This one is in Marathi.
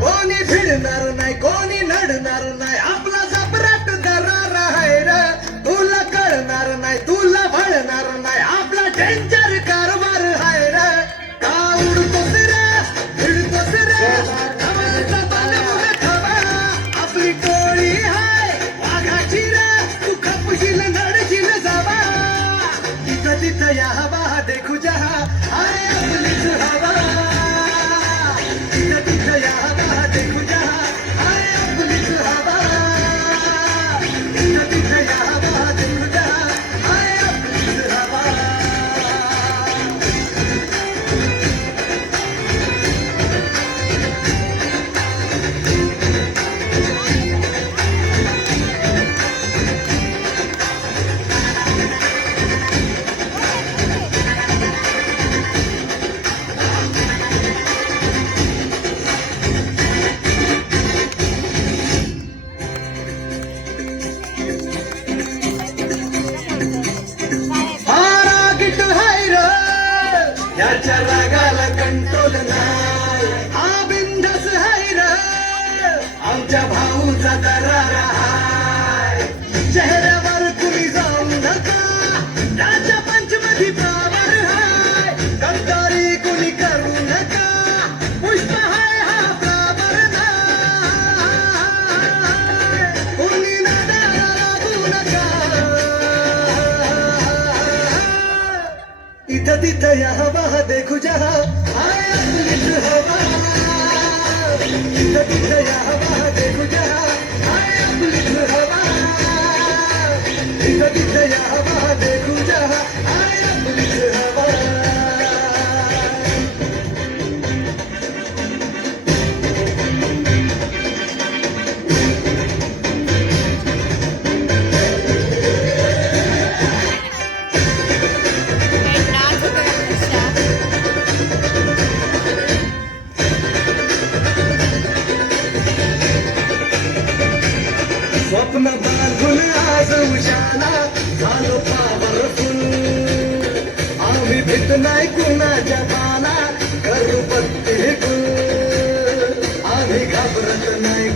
कोणी भिडणार नाही कोणी लढणार नाही आपला जबराट दरार आहे रे तुला कळणार नाही तुला भळणार नाही आपला डेंजर कारभार आहे रे का उडतोस रे भिडतोस रे धमाचा पाण्यामुळे खवा आपली टोळी आहे वाघाची रे तू खपशील नडशील जावा तिथं तिथं या हवा देखू जहा आहे आपलीच हवा तिथं तिथं या हवा देखू जहा आहे आपलीच हवा तिथं तिथं या हवा देखू जहा आहे आपलीच हवा रागीट हाय र याच्या रागाला कंट्रोल नाही हा बिंदास हाय र आमच्या भाऊचा दरार हाय चेहऱ्यावर कुणी जाऊ नका त्याच्या पंचमधी पावर हाय गद्दारी कुणी करू नका पुष्प हाय हा फ्लावर नाही कुणी नादाला लागू नका इथं तिथं या हवा देखू जहा आहे आपलीच हवा इथं तिथं या हवा देखू जहा आहे आपलीच हवा इथं तिथं या हवा देखू जहा आहे आपलीच हवा स्वप्न बांधून आज उशाला झालो पावरफुल आम्ही भीत नाही कुणाच्या बाला करू बत्ती गुल आम्ही घाबरत नाही